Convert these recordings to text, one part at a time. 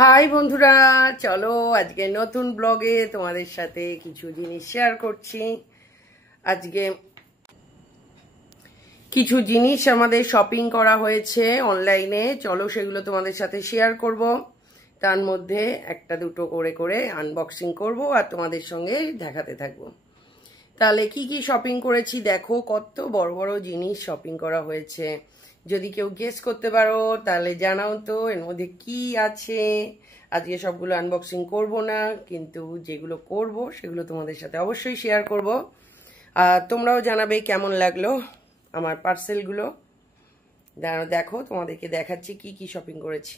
High বন্ধুরা, চলো আজকে নতুন ব্লগে তোমাদের সাথে কিছু জিনিস শেয়ার করছি। আজকে কিছু জিনিস আমাদের শপিং করা হয়েছে অনলাইনে, চলো সেগুলো তোমাদের সাথে শেয়ার করব। তার মধ্যে একটা দুটো করে করে আনবক্সিং করব আর তোমাদের সঙ্গে দেখাতে থাকবো। তাহলে কি কি শপিং করেছি দেখো, কত বড় বড় জিনিস শপিং করা হয়েছে। যদি কেউ গেস করতে পারো তাহলে জানাও তো এর মধ্যে কি আছে। আজকে সবগুলো আনবক্সিং করব না, কিন্তু যেগুলো করব সেগুলো তোমাদের সাথে অবশ্যই শেয়ার করব। আর তোমরাও জানাবে কেমন লাগলো আমার পার্সেলগুলো। দেখো তোমাদেরকে দেখাচ্ছি কি কি শপিং করেছি।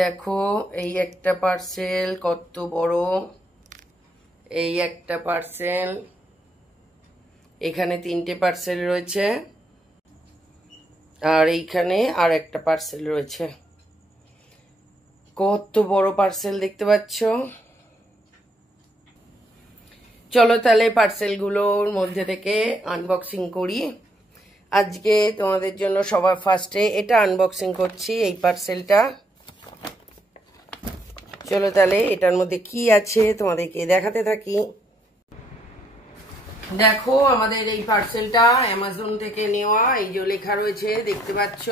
দেখো এই একটা পার্সেল কত বড়, এই একটা পার্সেল, এখানে তিনটে পার্সেল রয়েছে আর এইখানে আর একটা পার্সেল রয়েছে। কত বড় পার্সেল দেখতে পাচ্ছ। চলো তাহলে পার্সেলগুলোর মধ্যে থেকে আনবক্সিং করি। আজকে তোমাদের জন্য সবার ফার্স্টে এটা আনবক্সিং করছি, এই পার্সেলটা। চলো তাহলে এটার মধ্যে কি আছে তোমাদেরকে দেখাতে থাকি। দেখো আমাদের এই পার্সেলটা অ্যামাজন থেকে নেওয়া, এই যে লেখা রয়েছে দেখতে পাচ্ছ।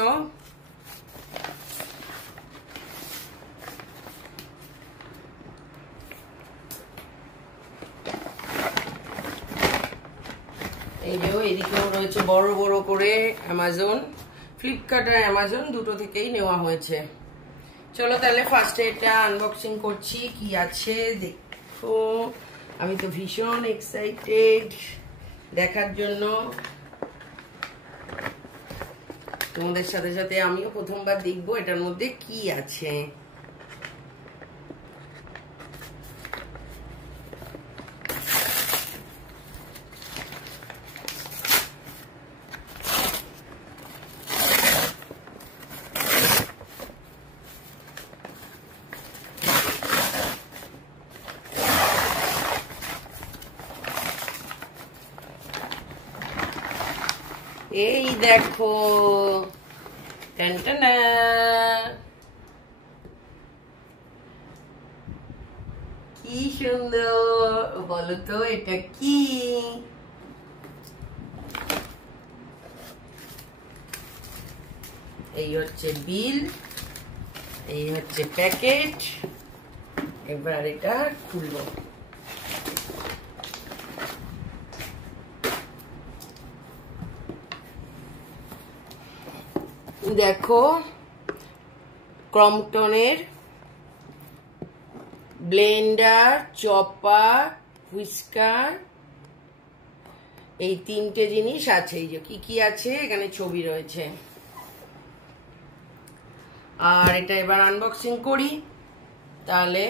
এই যে এদিকেও রয়েছে বড় বড় করে অ্যামাজন, ফ্লিপকার্ট আর অ্যামাজন দুটো থেকেই নেওয়া হয়েছে। চলো তাহলে ফার্স্টে এটা আনবক্সিং করছি, কি আছে দেখো। আমি তো ভীষণ এক্সাইটেড দেখার জন্য, তোমাদের সাথে সাথে আমিও প্রথমবার দেখবো এটার মধ্যে কি আছে। এই দেখো, টানটানা, কি সুন্দর, বলো তো এটা কি। এই হচ্ছে বিল, এই হচ্ছে প্যাকেট। এবার এটা খুলবো। দেখো ক্রম্পটনের ব্লেন্ডার, চপার, হুইস্কার, এই তিনটে জিনিস আছে। এই যে কি কি আছে এখানে ছবি রয়েছে। আর এটা এবার আনবক্সিং করি, তাহলে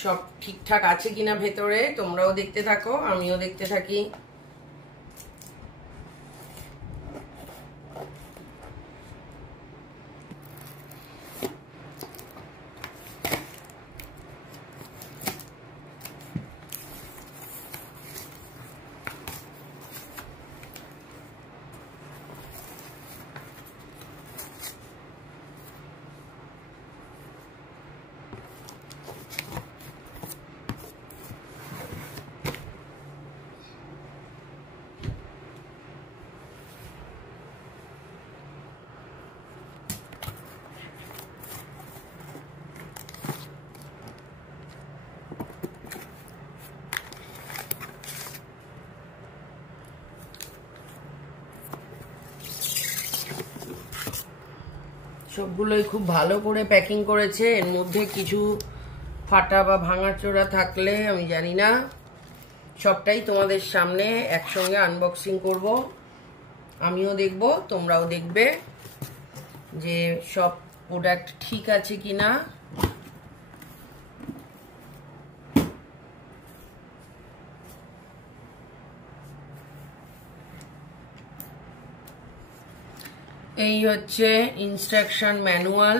সব ঠিকঠাক আছে কিনা ভেতরে তোমরাও দেখতে থাকো, আমিও দেখতে থাকি। সবগুলোই খুব ভালো করে প্যাকিং করেছে। এর মধ্যে কিছু ফাটা বা ভাঙাচোরা থাকলে আমি জানি না, সবটাই তোমাদের সামনে একসঙ্গে আনবক্সিং করব। আমিও দেখব, তোমরাও দেখবে যে সব প্রোডাক্ট ঠিক আছে কিনা। এই হচ্ছে ইনস্ট্রাকশন ম্যানুয়াল।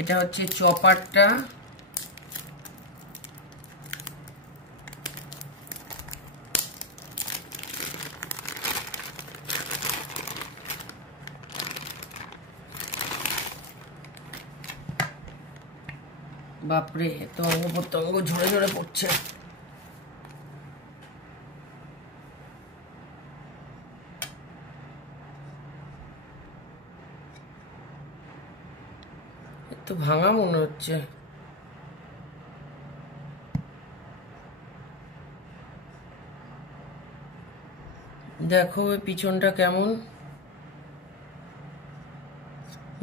এটা হচ্ছে চপারটা, বাপরে, তো অঙ্গ প্রত্যঙ্গ ঝরে ঝরে পড়ছে। একটু ভাঙা মনে হচ্ছে। দেখো পিছনটা কেমন,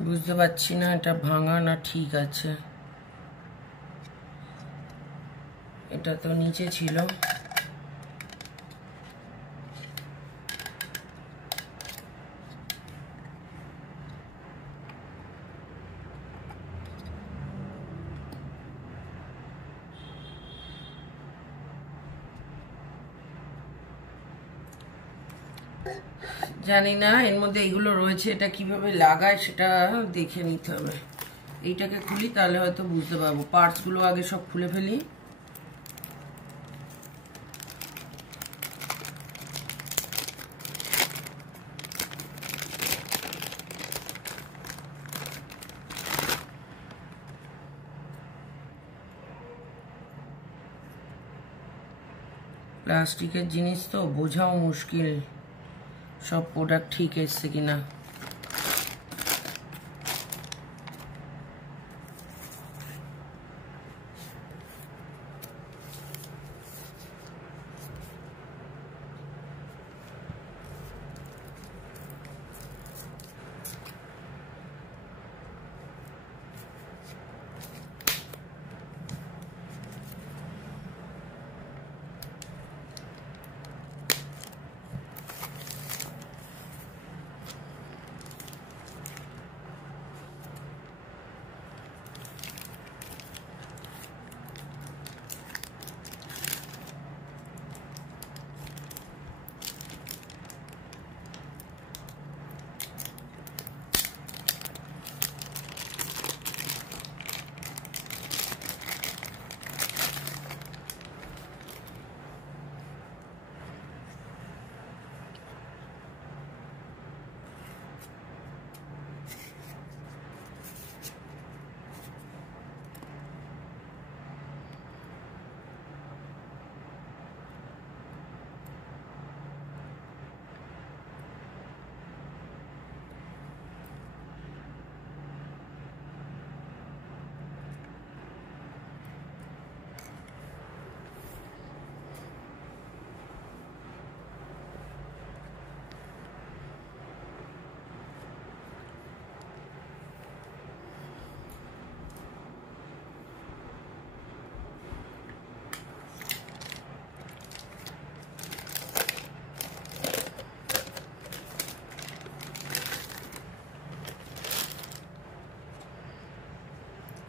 বুঝতে পারছি না এটা ভাঙা না ঠিক আছে। এটা তো নিচে ছিল। জানি না এর মধ্যে এগুলো রয়েছে, এটা কিভাবে লাগায় সেটা দেখে নিতে হবে। এইটাকে খুলি তাহলে হয়তো বুঝতে পারবো। পার্টসগুলো আগে সব খুলে ফেলি। প্লাস্টিকের জিনিস তো বোঝাও মুশকিল সব প্রোডাক্ট ঠিক এসছে কিনা।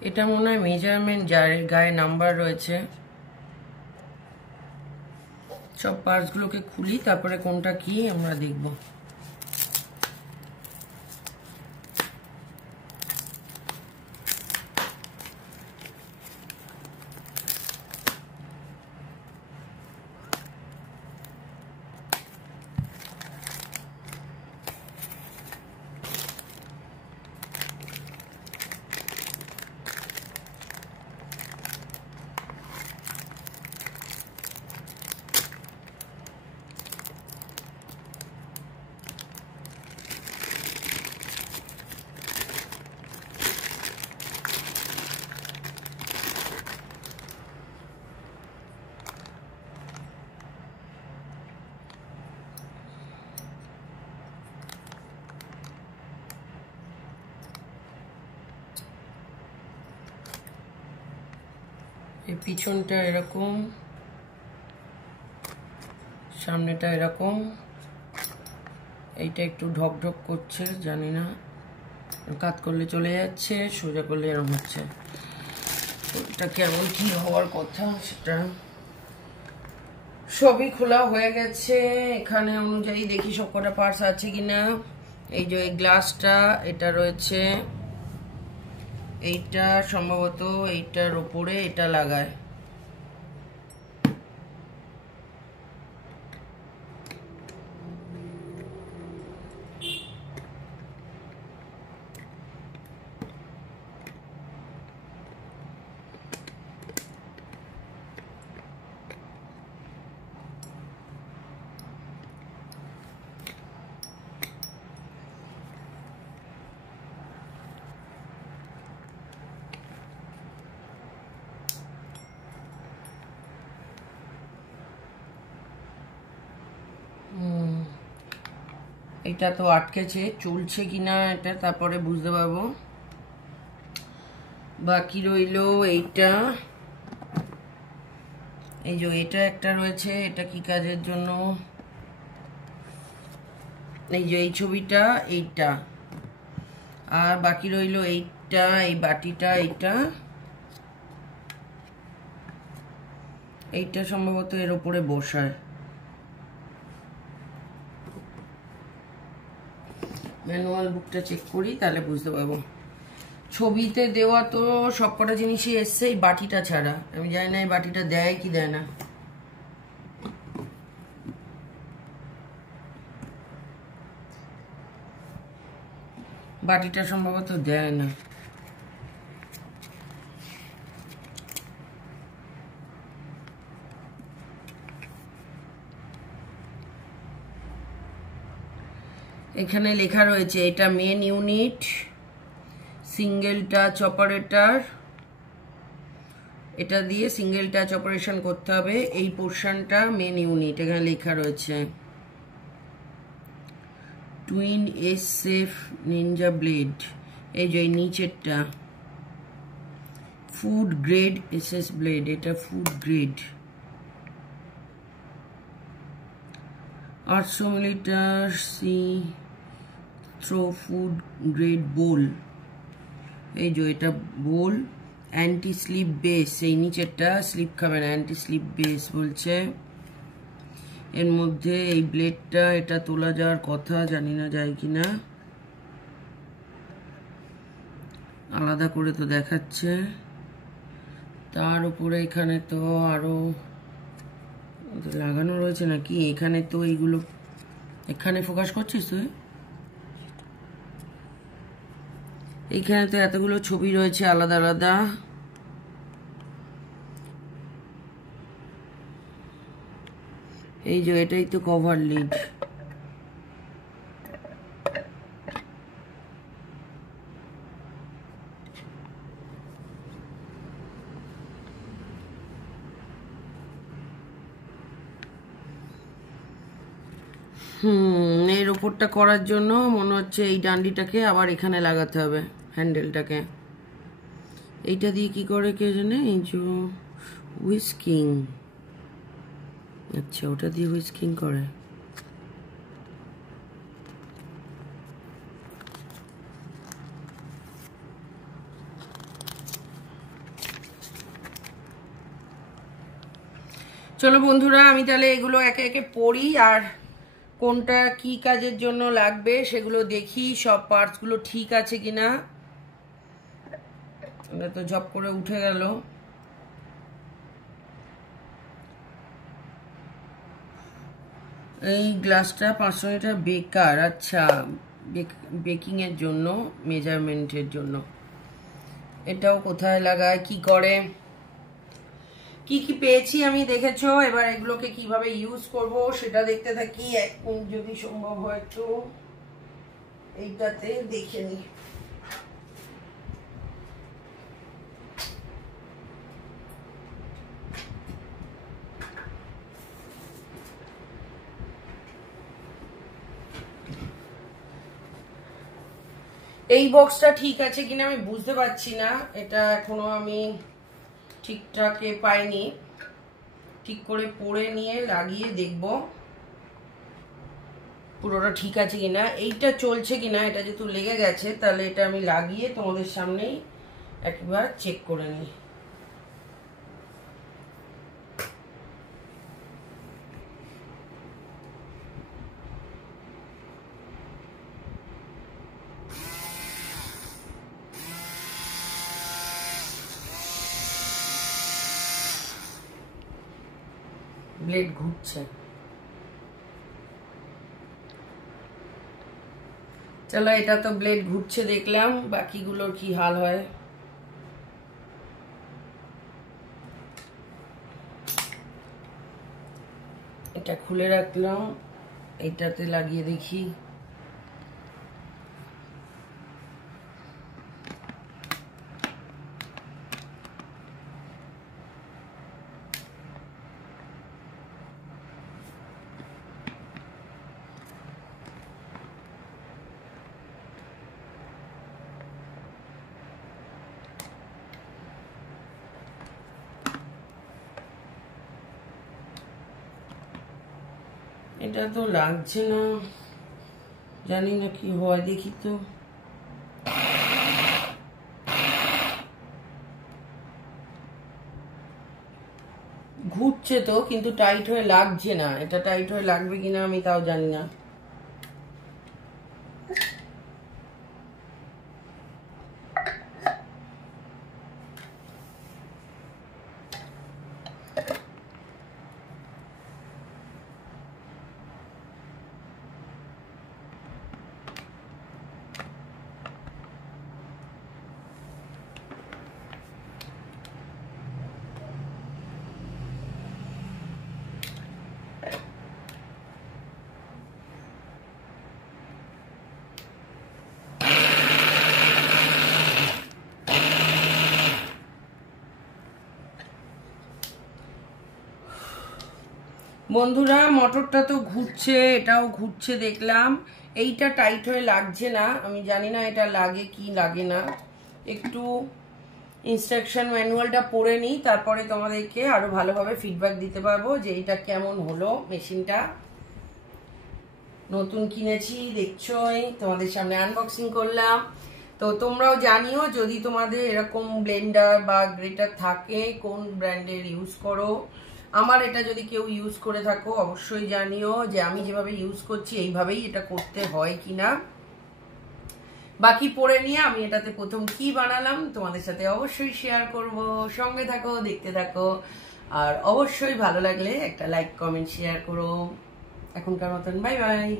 এটা মনে হয় মেজারমেন্ট, যার গায়ে নাম্বার রয়েছে। সব পার্টসগুলোকে খুলি তারপরে কোনটা কি আমরা দেখব। এই পিছনটা এরকম, সামনেটা এরকম। এইটা একটু ঢক ঢক করছে, জানি না, কাত করলে চলে যাচ্ছে, সোজা করলে এরকম হচ্ছে। এটা কেমন কি হওয়ার কথা সেটা সবই খোলা হয়ে গেছে। এখানে অনুযায়ী দেখি সব কটা পার্টস আছে কিনা। এই যে গ্লাসটা, এটা রয়েছে, এইটা সম্ভবত এইটার ওপরে এটা লাগায়। এটা তো আটকেছে, চলছে কিনা এটা তারপরে বুঝতে পারবো। বাকি রইলো এইটা, এই যে এটা একটা রয়েছে, এটা কি কাজের জন্য, এই যে এই ছবিটা, এইটা। আর বাকি রইলো এইটা, এই বাটিটা, এইটা সম্ভবত এর উপরে বসায়। ম্যানুয়াল বুকটা চেক করি, তাহলে বুঝতে পারবো। ছবিতে দেওয়া তো সবকটা জিনিসই এসছে, এই বাটিটা ছাড়া। আমি জানি না এই বাটিটা দেয় কি দেয় না। বাটিটা সম্ভবত দেয় না। এখানে লেখা রয়েছে এটা main unit, single touch operator. এটা দিয়ে সিঙ্গেল টাচ অপারেশন করতে হবে। এই পোর্শনটা মেন ইউনিট, এখানে লেখা রয়েছে twin S safe ninja blade. এই যে নিচেরটা ফুড গ্রেড এসএস ব্লেড, এটা food grade. 800 millilitre see through food grade bowl. এই যে এটা বোল, অ্যান্টি স্লিপ বেস। এই নিচেরটা স্লিপ খাবে না, অ্যান্টি স্লিপ বেস বলছে। এর মধ্যে এই ব্লেডটা, এটা তোলা যাওয়ার কথা, জানি না যায় কিনা। আলাদা করে তো দেখাচ্ছে। তার উপরে এখানে তো আরো লাগানো রয়েছে নাকি, এখানে তো এইগুলো, এখানে ফোকাস করছিস তুই? এইখানে তো এতগুলো ছবি রয়েছে আলাদা আলাদা। এই যে এটাই তো কভার লিড। এর উপরটা করার জন্য মনে হচ্ছে এই ডান্ডিটাকে আবার এখানে লাগাতে হবে, হ্যান্ডেলটাকে। এইটা দিয়ে কি করে কে জানে, এই যে হুইস্কিং। আচ্ছা, ওটা দিয়ে হুইস্কিং করে। চলো বন্ধুরা, আমি তাহলে এগুলো একে একে পড়ি আর কোনটা কি কাজের জন্য লাগবে সেগুলো দেখি, সব পার্টসগুলো ঠিক আছে কিনা। এটা তো ঝপ করে উঠে গেল। এই গ্লাসটা 500 মিটার বেকার। আচ্ছা, বেকিং এর জন্য, মেজারমেন্টের জন্য। এটাও কোথায় লাগায়, কি করে, কি কি পেয়েছি আমি দেখেছো। এবার এগুলোকে কিভাবে ইউজ করব সেটা দেখতে থাকি। এখন যদি সম্ভব হয় তো এইটাতে দেখে নি। এই বক্সটা ঠিক আছে কিনা আমি বুঝতে পারছি না, এটা এখনো আমি ঠিকঠাক পাইনি। ঠিক করে পরে নিয়ে লাগিয়ে দেখব পুরোটা ঠিক আছে কিনা, এইটা চলছে কিনা। এটা যেহেতু লেগে গেছে তাহলে এটা আমি লাগিয়ে তোমাদের সামনেই একবার চেক করে নিই। ব্লেড ঘুরছে। চলো, এটা তো ব্লেড ঘুরছে দেখলাম, বাকিগুলোর কি হাল হয়। এটা খুলে রাখলাম, এইটাতে লাগিয়ে দেখি। এটা তো লাগছে না, জানি না কি হয়, দেখি তো। ঘুরছে তো, কিন্তু টাইট হয়ে লাগছে না। এটা টাইট হয়ে লাগবে কিনা আমি তাও জানি না। বন্ধুরা, মটরটা তো ঘুরছে, এটাও ঘুরছে দেখলাম। এইটা টাইট হয়ে লাগছে না, আমি জানি না এটা লাগে কি লাগে না। একটু ইনস্ট্রাকশন ম্যানুয়ালটা পড়ে নিই, তারপরে তোমাদেরকে আরো ভালোভাবে ফিডব্যাক দিতে পারবো যে এটা কেমন হলো। মেশিনটা নতুন কিনেছি, দেখছোই, তোমাদের সামনে আনবক্সিং করলাম। তো তোমরাও জানিও যদি তোমাদের এরকম ব্লেন্ডার বা গ্রেটার থাকে কোন ব্র্যান্ডের ইউজ করো। আমার এটা যদি কেউ ইউজ করে থাকো অবশ্যই জানিও যে আমি যেভাবে ইউজ করছি এইভাবেই এটা করতে হয় কিনা। বাকি পড়ে নিয়ে আমি এটাতে প্রথম কি বানালাম তোমাদের সাথে অবশ্যই শেয়ার করব। সঙ্গে থাকো, দেখতে থাকো, আর অবশ্যই ভালো লাগলে একটা লাইক, কমেন্ট, শেয়ার করো। এখনকার মতন বাই বাই।